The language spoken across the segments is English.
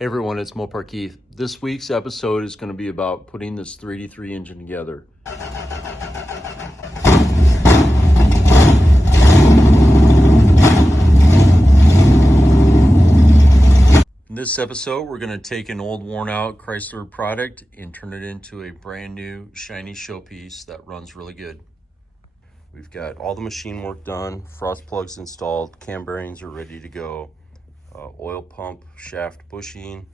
Hey everyone, it's Mopar Keith. This week's episode is going to be about putting this 3D3 engine together. In this episode, we're going to take an old worn out Chrysler product and turn it into a brand new shiny showpiece that runs really good. We've got all the machine work done, frost plugs installed, cam bearings are ready to go, oil pump shaft bushing,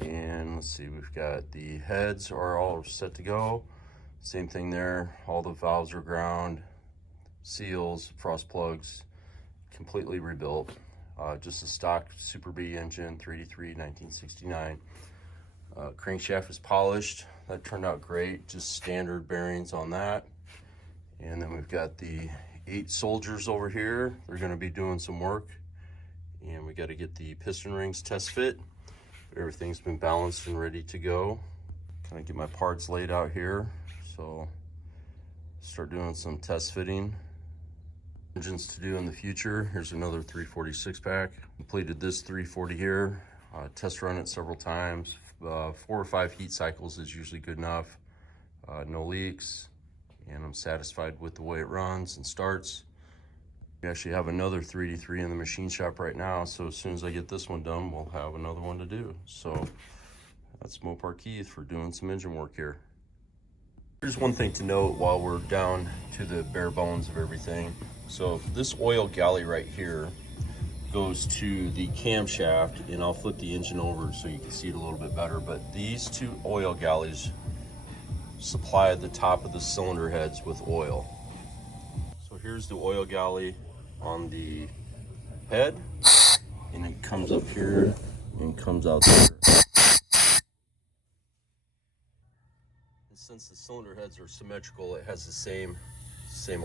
and let's see, we've got the heads are all set to go. Same thing there, all the valves are ground, seals, frost plugs, completely rebuilt. Just a stock Super B engine, 3D3, 1969. Crankshaft is polished, that turned out great, just standard bearings on that. And then we've got the 8 soldiers over here. They're gonna be doing some work. And we gotta get the piston rings test fit. Everything's been balanced and ready to go. Kind of get my parts laid out here. So start doing some test fitting. Engines to do in the future. Here's another 346 pack. Completed this 340 here. Test run it several times. 4 or 5 heat cycles is usually good enough. No leaks. And I'm satisfied with the way it runs and starts. We actually have another 3D3 in the machine shop right now, so as soon as I get this one done, we'll have another one to do. So that's Mopar Keith for doing some engine work here. Here's one thing to note while we're down to the bare bones of everything. So this oil galley right here goes to the camshaft, and I'll flip the engine over so you can see it a little bit better, but these 2 oil galleys supply the top of the cylinder heads with oil. So here's the oil galley on the head, and it comes up here and comes out there. And since the cylinder heads are symmetrical, it has the same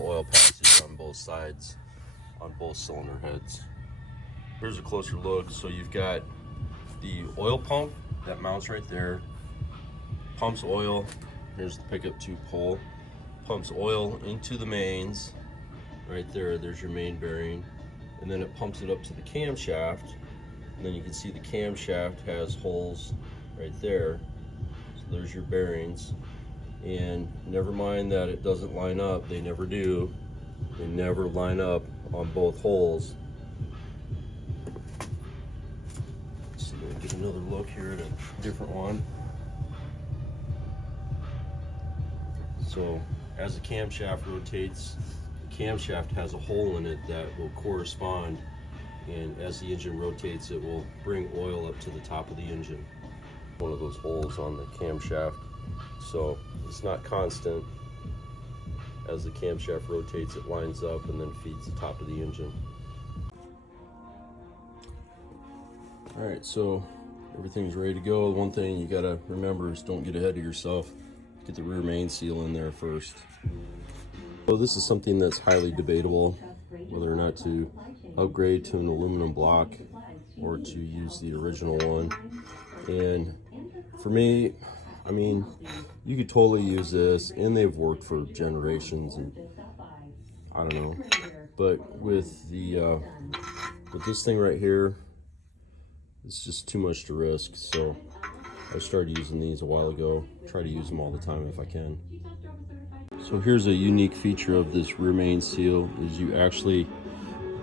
oil passage on both sides, on both cylinder heads. Here's a closer look. So you've got the oil pump that mounts right there, pumps oil. Here's the pickup tube pole, pumps oil into the mains. Right there, there's your main bearing, and then it pumps it up to the camshaft, and then you can see the camshaft has holes right there. So there's your bearings, and never mind that it doesn't line up. They never do. They never line up on both holes. Let's see, let me get another look here at a different one. So as the camshaft rotates, camshaft has a hole in it that will correspond, and as the engine rotates it will bring oil up to the top of the engine. One of those holes on the camshaft, so it's not constant. As the camshaft rotates, it lines up and then feeds the top of the engine. All right, so everything's ready to go. One thing you gotta remember is don't get ahead of yourself. Get the rear main seal in there first. So this is something that's highly debatable, whether or not to upgrade to an aluminum block or to use the original one. And for me, I mean, you could totally use this, and they've worked for generations, and I don't know. But with the with this thing right here, it's just too much to risk. So I started using these a while ago. Try to use them all the time if I can. So here's a unique feature of this rear main seal is you actually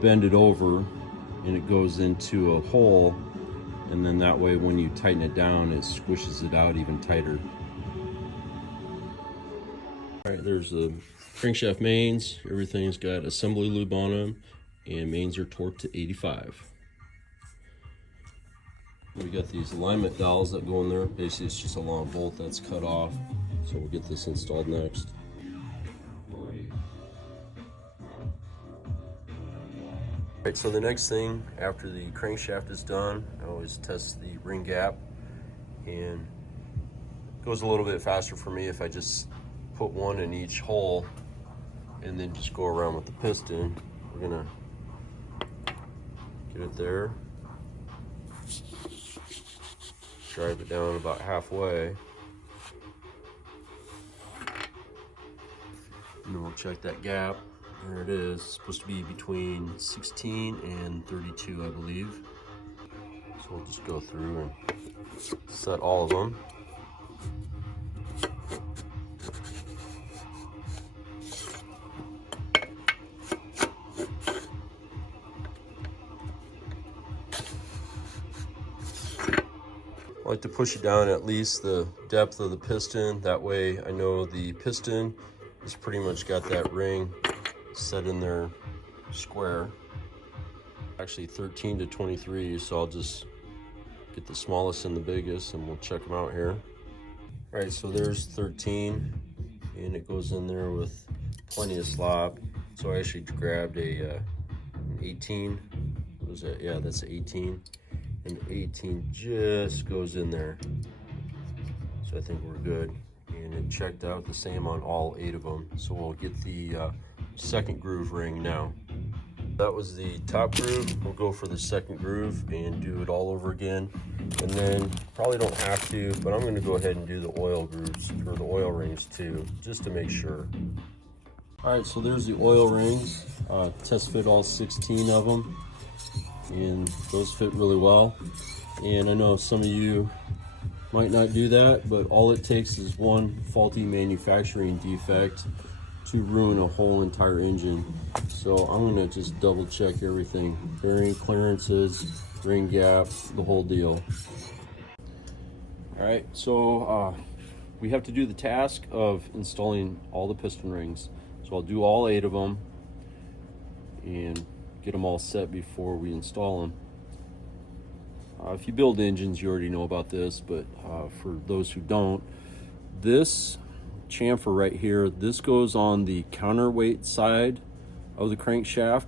bend it over and it goes into a hole, and then that way when you tighten it down it squishes it out even tighter. All right, there's the crankshaft mains. Everything's got assembly lube on them, and mains are torqued to 85. We got these alignment dowels that go in there. Basically it's just a long bolt that's cut off, so we'll get this installed next. Alright, so the next thing after the crankshaft is done, I always test the ring gap, and it goes a little bit faster for me if I just put one in each hole and then just go around with the piston. We're gonna get it there, drive it down about halfway, and then we'll check that gap. There it is. It's supposed to be between 16 and 32, I believe. So we'll just go through and Set all of them. I like to push it down at least the depth of the piston. That way I know the piston has pretty much got that ring set in there square. Actually 13 to 23, so I'll just get the smallest and the biggest and we'll check them out here. All right, so there's 13 and it goes in there with plenty of slop. So I actually grabbed an 18. What was that? Yeah, that's an 18. And 18 just goes in there. So I think we're good. And it checked out the same on all 8 of them. So we'll get the second groove ring now. That was the top groove. We'll go for the second groove and do it all over again. And then probably don't have to, but I'm going to go ahead and do the oil grooves or the oil rings too, just to make sure. All right, so there's the oil rings. Test fit all 16 of them. And those fit really well. And I know some of you might not do that, but all it takes is one faulty manufacturing defect to ruin a whole entire engine. So I'm gonna just double check everything. Bearing clearances, ring gap, the whole deal. All right, so we have to do the task of installing all the piston rings. So I'll do all 8 of them and get them all set before we install them. If you build engines, you already know about this, but for those who don't, this chamfer right here, this goes on the counterweight side of the crankshaft,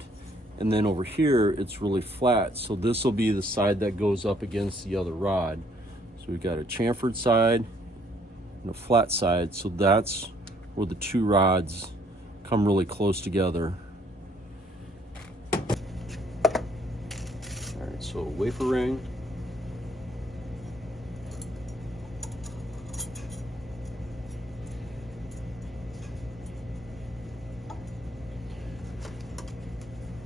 and then over here it's really flat, so this will be the side that goes up against the other rod. So we've got a chamfered side and a flat side, so that's where the 2 rods come really close together. So wafer ring,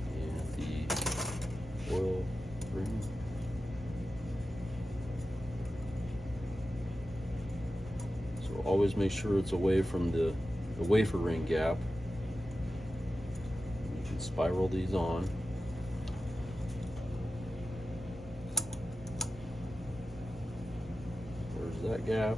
and the oil ring. So always make sure it's away from the wafer ring gap. You can spiral these on. That gap.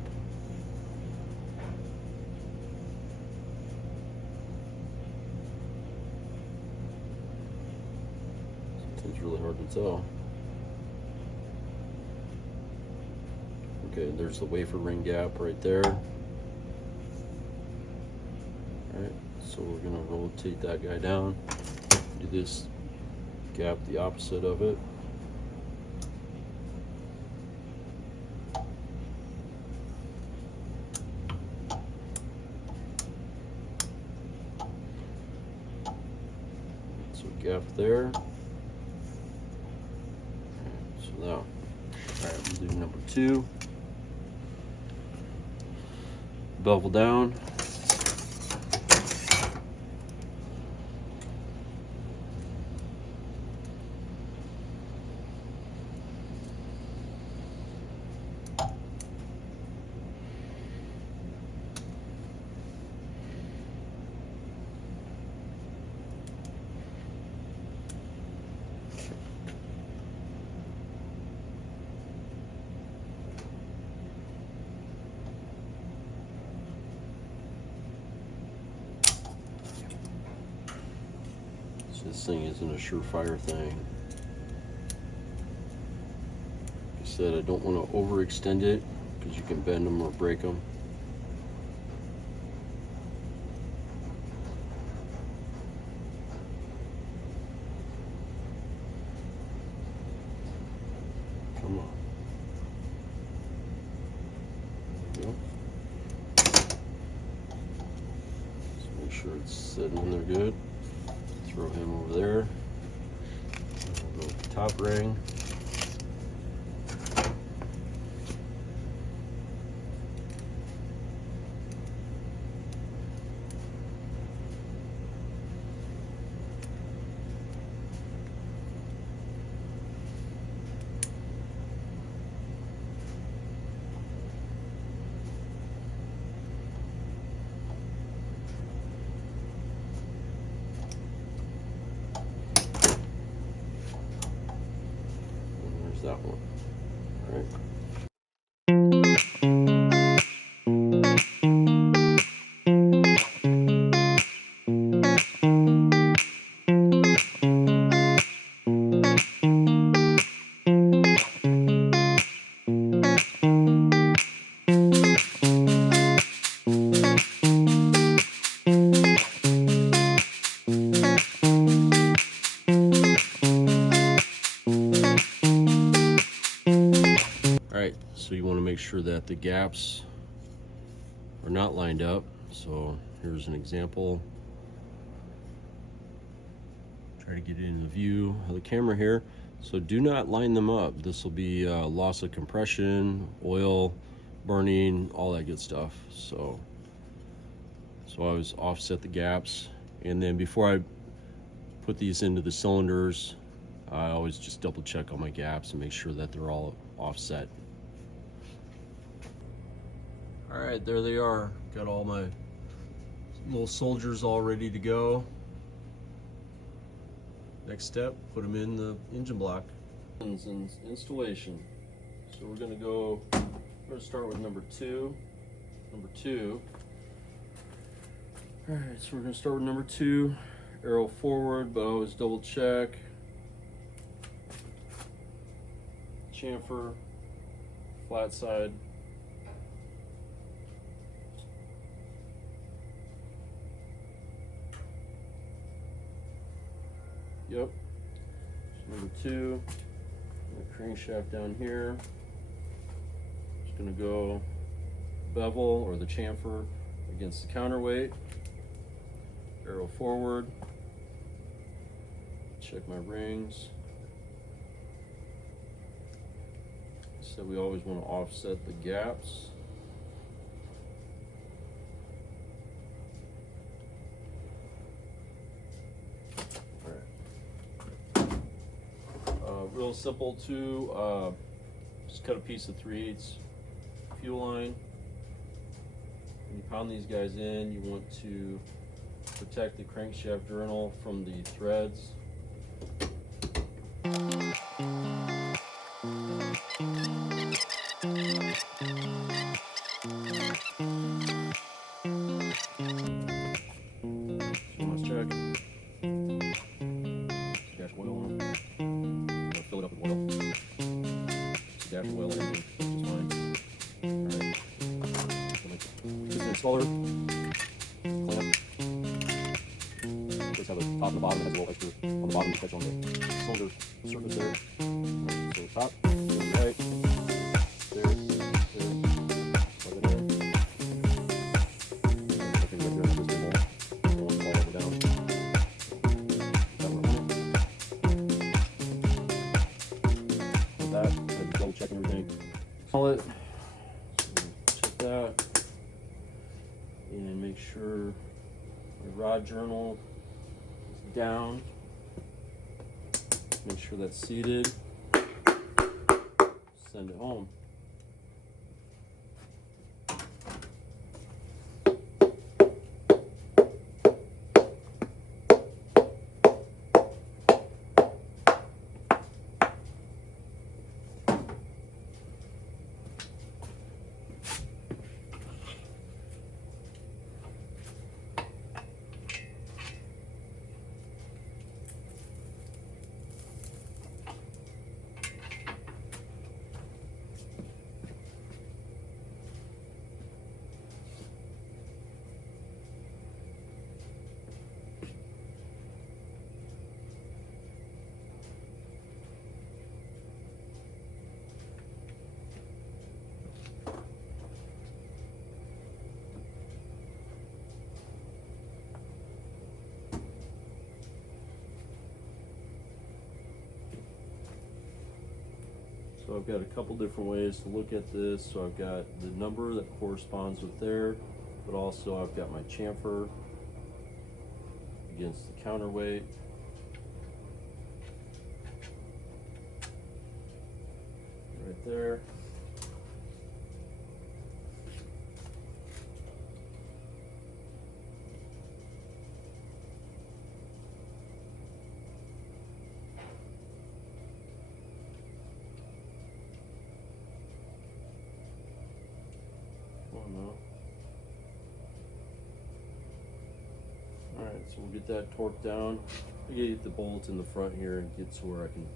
It's really hard to tell. Okay, there's the wafer ring gap right there. All right, so we're gonna rotate that guy down. Do this gap the opposite of it. Gap there. So now, all right, we'll do number 2. Bevel down. This thing isn't a surefire thing. Like I said, I don't want to overextend it because you can bend them or break them. Come on. There we go. Just make sure it's sitting in there good. Throw him over there. We'll go with the top ring. right, so you want to make sure that the gaps are not lined up. So here's an example. Try to get it in the view of the camera here. So do not line them up. This will be loss of compression, oil burning, all that good stuff. So I always offset the gaps, and then before I put these into the cylinders, I always just double check all my gaps and make sure that they're all offset. All right, there they are. Got all my little soldiers all ready to go. Next step, put them in the engine block. And installation. So we're gonna start with number two. All right, so we're gonna start with number 2. Arrow forward, but always double check. Chamfer, flat side. Yep. So number 2, the crankshaft down here. Just gonna go bevel or the chamfer against the counterweight. Arrow forward. Check my rings. So we always want to offset the gaps. Real simple too. Just cut a piece of 3/8 fuel line. When you pound these guys in, you want to protect the crankshaft journal from the threads. So let's check. Dash oil on it. Fill it up with oil. Dash oil and everything, which is fine. Alright. Piston installer. Clamp. Just have a top and the bottom. It has a little extra on the bottom to catch on the cylinder surface there. Right, so top, right, there, like in there. I think right there on this wall. I don't want to fall over down. That one. With that, I just double checking everything. Call it. So check that. And make sure the rod journal is down. Make sure that's seated. Send it home. So I've got a couple different ways to look at this. So I've got the number that corresponds with there, but also I've got my chamfer against the counterweight. Right there. Alright, so we'll get that torqued down. I get the bolts in the front here and get to where I can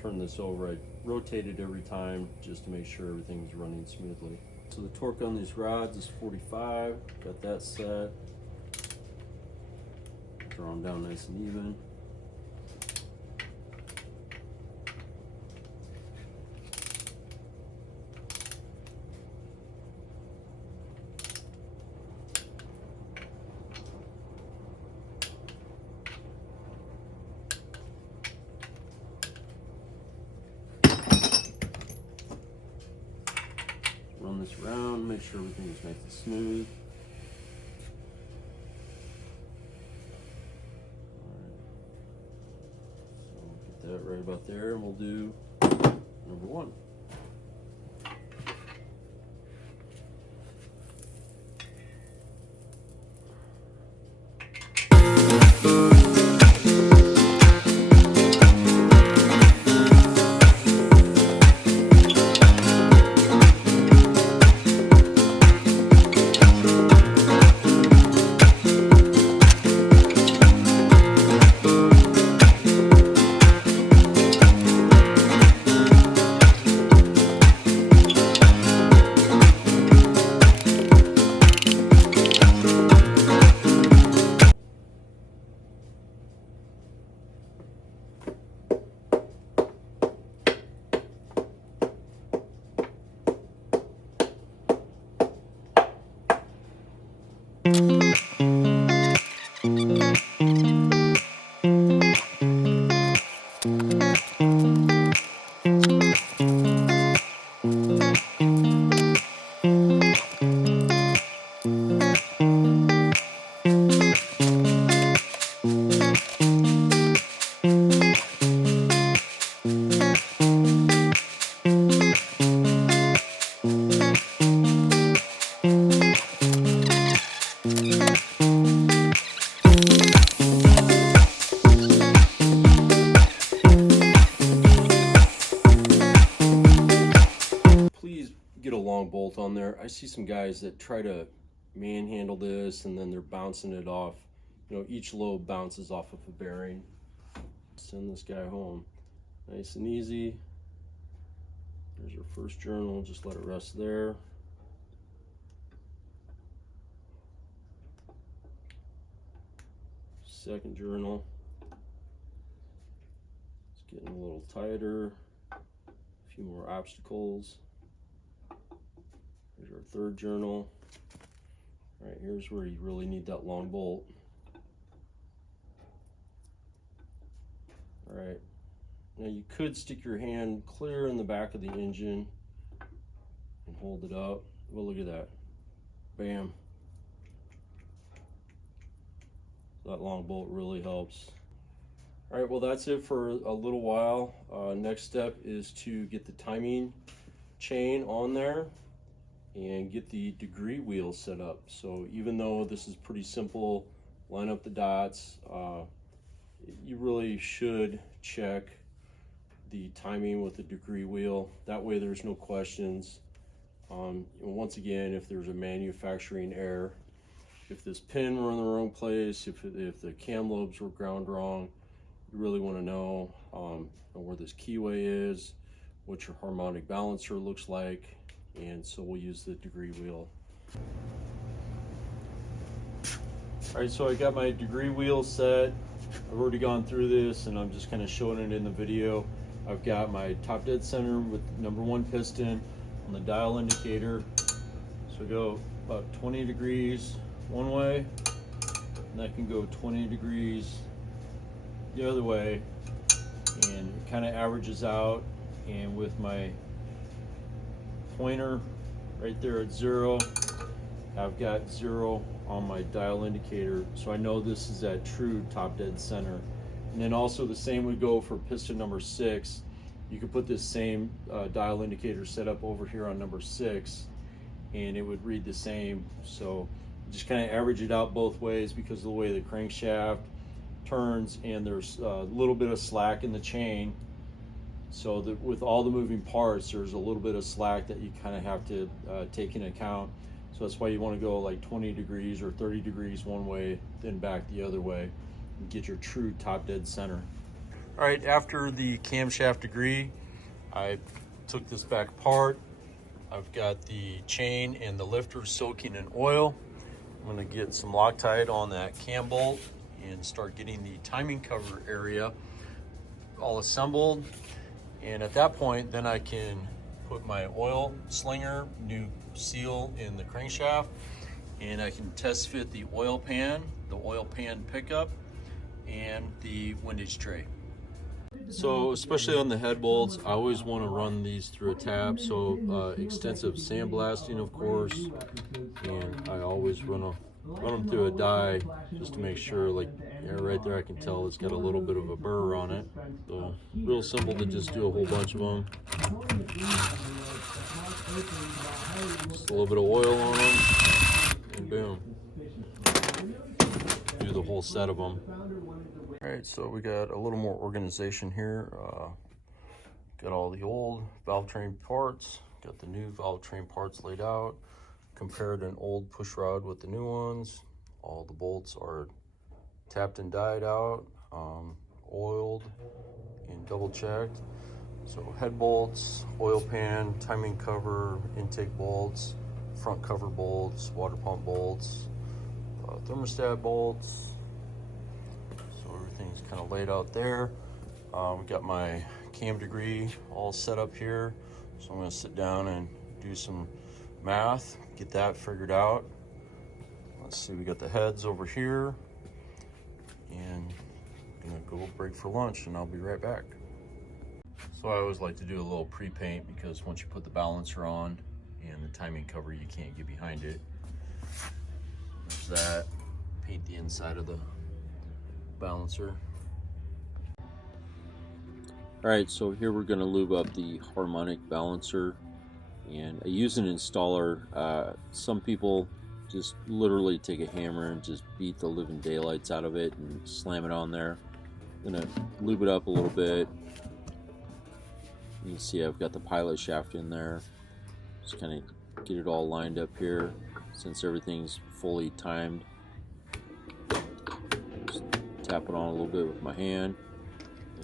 turn this over. I rotate it every time just to make sure everything's running smoothly. So the torque on these rods is 45. Got that set. Draw them down nice and even. run this around, make sure everything is nice and smooth. All right. So get that right about there, and we'll do number 1. Get a long bolt on there. I see some guys that try to manhandle this and then they're bouncing it off. You know, each lobe bounces off of a bearing. Send this guy home nice and easy. There's our first journal, just let it rest there. Second journal, it's getting a little tighter, a few more obstacles. Here's our third journal. All right, here's where you really need that long bolt. All right, now you could stick your hand clear in the back of the engine and hold it up. Well, look at that. Bam. That long bolt really helps. All right, well, that's it for a little while. Next step is to get the timing chain on there and get the degree wheel set up. So even though this is pretty simple, line up the dots, you really should check the timing with the degree wheel. That way there's no questions. Once again, if there's a manufacturing error, if this pin were in the wrong place, if the cam lobes were ground wrong, you really want to know where this keyway is, what your harmonic balancer looks like, and so we'll use the degree wheel. All right, so I got my degree wheel set. I've already gone through this and I'm just kind of showing it in the video. I've got my top dead center with number 1 piston on the dial indicator. So go about 20 degrees one way, and that can go 20 degrees the other way, and it kind of averages out. And with my pointer right there at 0, I've got 0 on my dial indicator, so I know this is at true top dead center. And then also the same would go for piston number 6. You could put this same dial indicator set up over here on number 6 and it would read the same. So just kind of average it out both ways because of the way the crankshaft turns, and there's a little bit of slack in the chain. So that with all the moving parts, there's a little bit of slack that you kind of have to take into account. So that's why you want to go like 20 degrees or 30 degrees one way, then back the other way, and get your true top dead center. All right, after the camshaft degree, I took this back apart. I've got the chain and the lifter soaking in oil. I'm going to get some Loctite on that cam bolt and start getting the timing cover area all assembled. And at that point, then I can put my oil slinger, new seal in the crankshaft, and I can test fit the oil pan pickup, and the windage tray. So especially on the head bolts, I always want to run these through a tap. So extensive sandblasting, of course, and I always run them through a die just to make sure, like, yeah, right there I can tell it's got a little bit of a burr on it. So real simple to just do a whole bunch of them. Just a little bit of oil on them, and boom. Do the whole set of them. All right, so we got a little more organization here. Got all the old valve train parts, got the new valve train parts laid out, compared an old push rod with the new ones. All the bolts are tapped and died out, oiled and double checked. So head bolts, oil pan, timing cover, intake bolts, front cover bolts, water pump bolts, thermostat bolts. So everything's kind of laid out there. We got my cam degree all set up here. So I'm going to sit down and do some math, get that figured out. Let's see, we got the heads over here, and I'm gonna go break for lunch and I'll be right back. So I always like to do a little pre-paint, because once you put the balancer on and the timing cover, you can't get behind it. There's that. Paint the inside of the balancer. All right, so here we're gonna lube up the harmonic balancer, and I use an installer. Some people just literally take a hammer and just beat the living daylights out of it and slam it on there. I'm gonna lube it up a little bit. You can see I've got the pilot shaft in there. Just kind of get it all lined up here since everything's fully timed. Just tap it on a little bit with my hand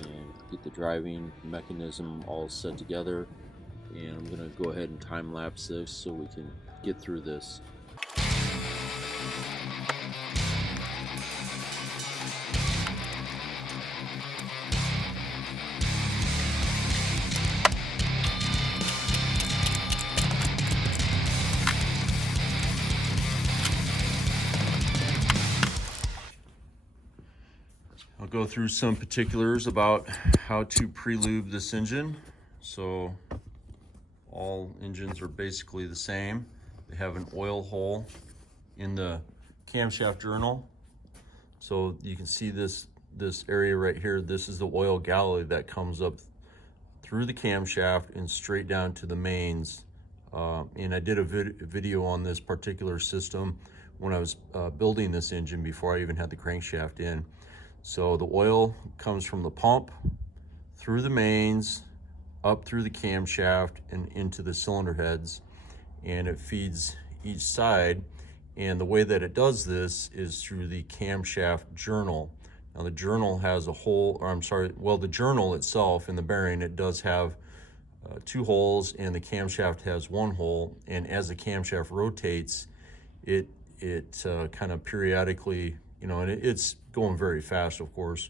and get the driving mechanism all set together. And I'm gonna go ahead and time lapse this so we can get through this. I'll go through some particulars about how to pre-lube this engine. So all engines are basically the same. They have an oil hole in the camshaft journal. So you can see this area right here. This is the oil galley that comes up through the camshaft and straight down to the mains. And I did a video on this particular system when I was building this engine before I even had the crankshaft in. So the oil comes from the pump through the mains, up through the camshaft and into the cylinder heads, and it feeds each side. And the way that it does this is through the camshaft journal. Now the journal has a hole, or I'm sorry, well, the journal itself in the bearing, it does have 2 holes, and the camshaft has 1 hole. And as the camshaft rotates, it kind of periodically, you know, and it's going very fast, of course,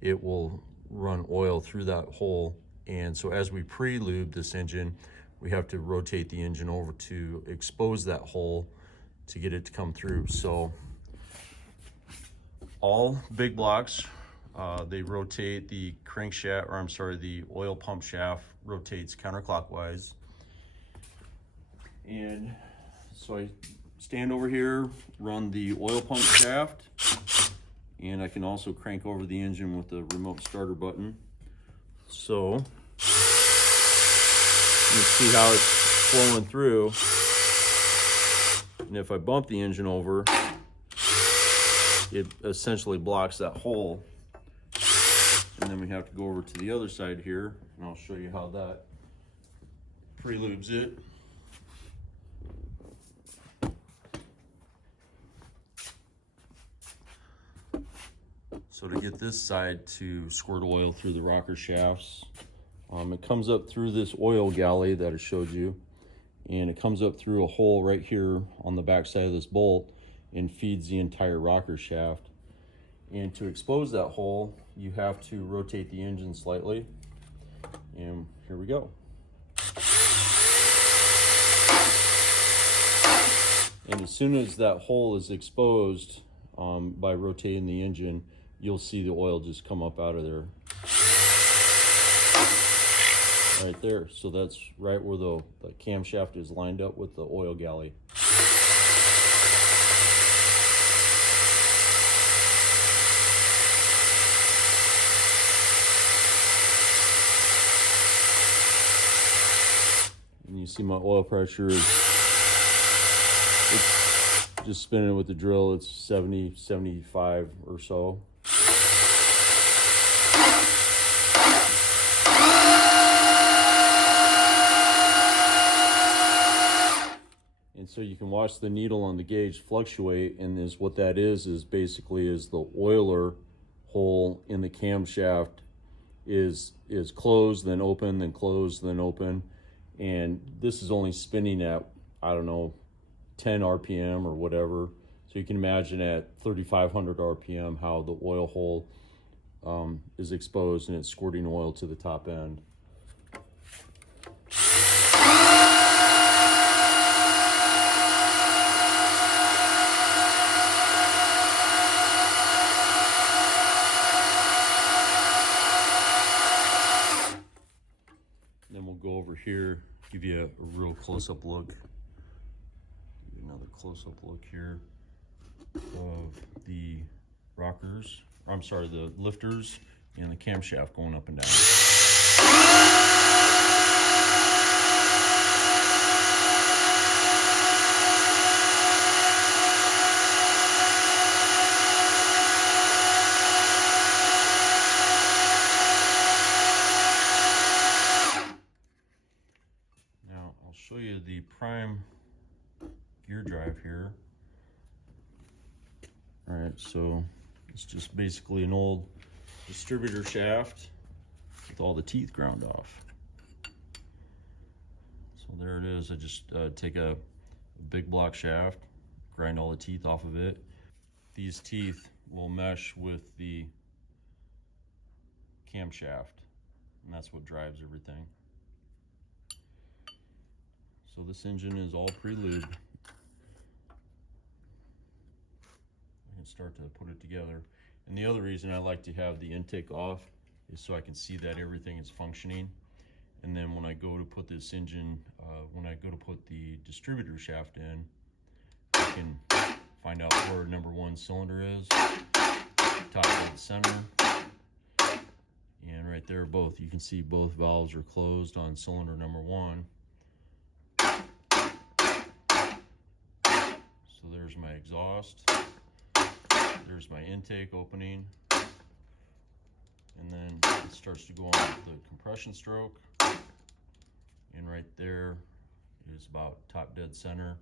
it will run oil through that hole. And so as we pre-lube this engine, we have to rotate the engine over to expose that hole to get it to come through. So all big blocks, they rotate the crankshaft, or I'm sorry, the oil pump shaft rotates counterclockwise. And so I stand over here, run the oil pump shaft, and I can also crank over the engine with the remote starter button. So you see how it's flowing through. And if I bump the engine over, it essentially blocks that hole. And then we have to go over to the other side here, and I'll show you how that pre-lubes it. So to get this side to squirt oil through the rocker shafts, it comes up through this oil galley that I showed you, and it comes up through a hole right here on the back side of this bolt and feeds the entire rocker shaft. And to expose that hole, you have to rotate the engine slightly, and here we go. And as soon as that hole is exposed by rotating the engine, you'll see the oil just come up out of there. right there. So that's right where the camshaft is lined up with the oil galley. And you see my oil pressure is, it's just spinning with the drill. It's 70, 75 or so. And so you can watch the needle on the gauge fluctuate, and what that is basically the oiler hole in the camshaft is closed, then open, then closed, then open. And this is only spinning at, I don't know, 10 RPM or whatever. So you can imagine at 3,500 RPM how the oil hole is exposed and it's squirting oil to the top end. Then we'll go over here, give you a real close-up look. Give you another close-up look here of the rockers, I'm sorry, the lifters and the camshaft going up and down. I'll show you the prime gear drive here. All right, so it's just basically an old distributor shaft with all the teeth ground off. So there it is. I just take a big block shaft, grind all the teeth off of it. These teeth will mesh with the camshaft, and that's what drives everything. So this engine is all pre-lubed. I can start to put it together. And the other reason I like to have the intake off is so I can see that everything is functioning. And then when I go to put this engine, when I go to put the distributor shaft in, I can find out where number 1 cylinder is, top dead center. And right there, both. You can see both valves are closed on cylinder number 1. So there's my exhaust, there's my intake opening, and then it starts to go on the compression stroke, and right there is about top dead center.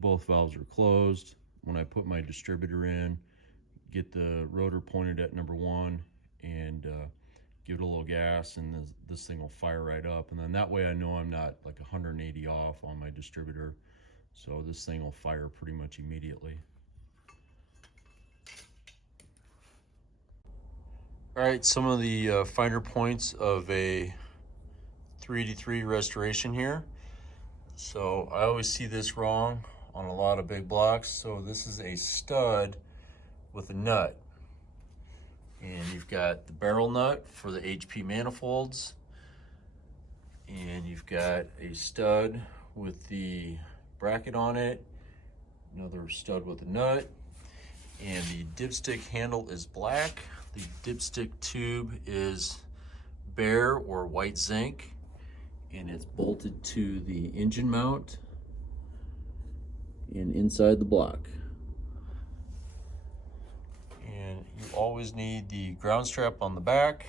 Both valves are closed. When I put my distributor in, get the rotor pointed at number 1 and give it a little gas, and this thing will fire right up, and then that way I know I'm not like 180 off on my distributor. So this thing will fire pretty much immediately. All right, some of the finer points of a 383 restoration here. So I always see this wrong on a lot of big blocks. So this is a stud with a nut. And you've got the barrel nut for the HP manifolds. And you've got a stud with the bracket on it, another stud with a nut, and the dipstick handle is black. The dipstick tube is bare or white zinc, and it's bolted to the engine mount and inside the block. And you always need the ground strap on the back.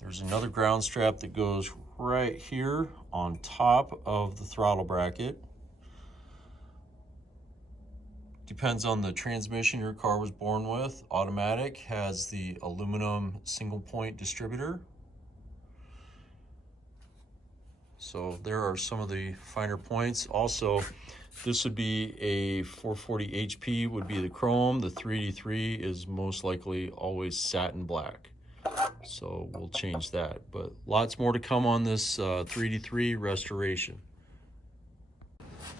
There's another ground strap that goes right here on top of the throttle bracket. Depends on the transmission your car was born with. Automatic has the aluminum single point distributor. So there are some of the finer points. Also, this would be a 440 HP, would be the chrome. The 383 is most likely always satin black. So we'll change that. But lots more to come on this 383 restoration.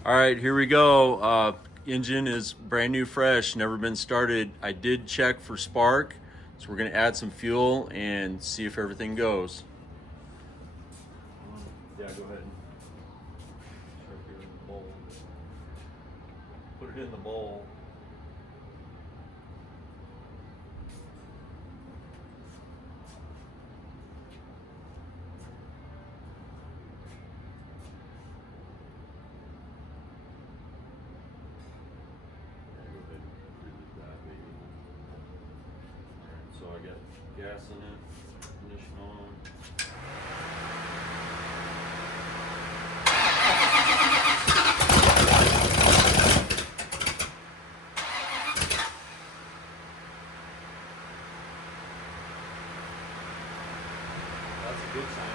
All right, here we go. Engine is brand new, fresh, never been started. I did check for spark, so we're gonna add some fuel and see if everything goes. go ahead and start here in the bowl. Put it in the bowl. So I got gas in it, ignition on. That's a good sound.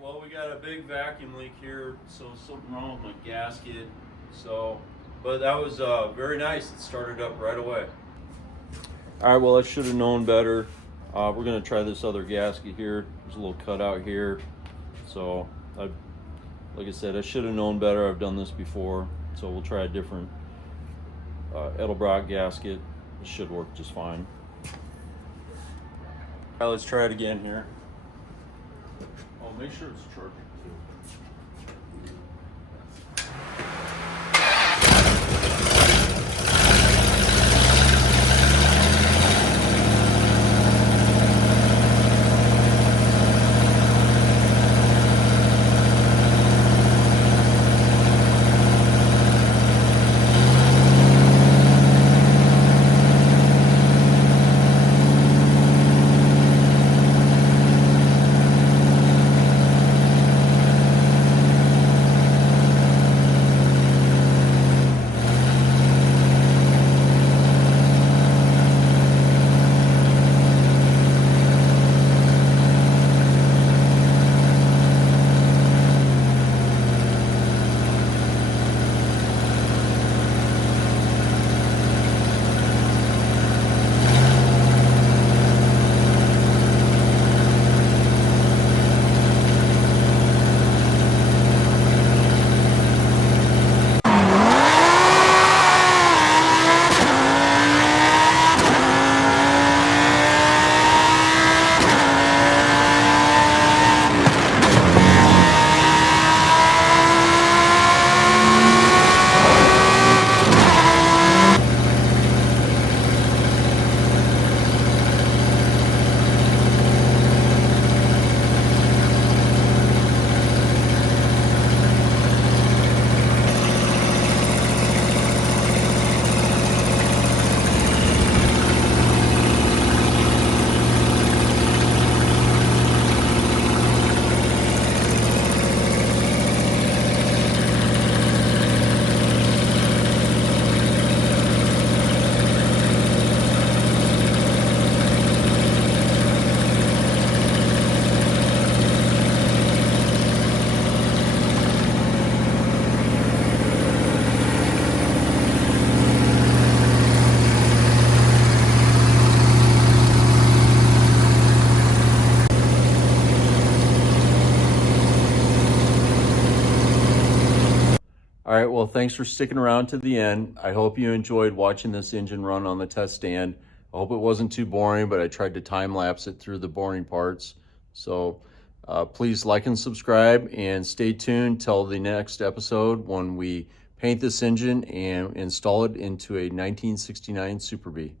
Well, we got a big vacuum leak here, so something wrong with my gasket. So, but that was very nice. It started up right away. All right, well, I should have known better. We're gonna try this other gasket here. There's a little cutout here. So, like I said, I should have known better. I've done this before. So we'll try a different Edelbrock gasket. It should work just fine. All right, let's try it again here. Oh, make sure it's charging too. right, well, thanks for sticking around to the end. I hope you enjoyed watching this engine run on the test stand. I hope it wasn't too boring, but I tried to time lapse it through the boring parts. So please like and subscribe and stay tuned till the next episode when we paint this engine and install it into a 1969 Super Bee.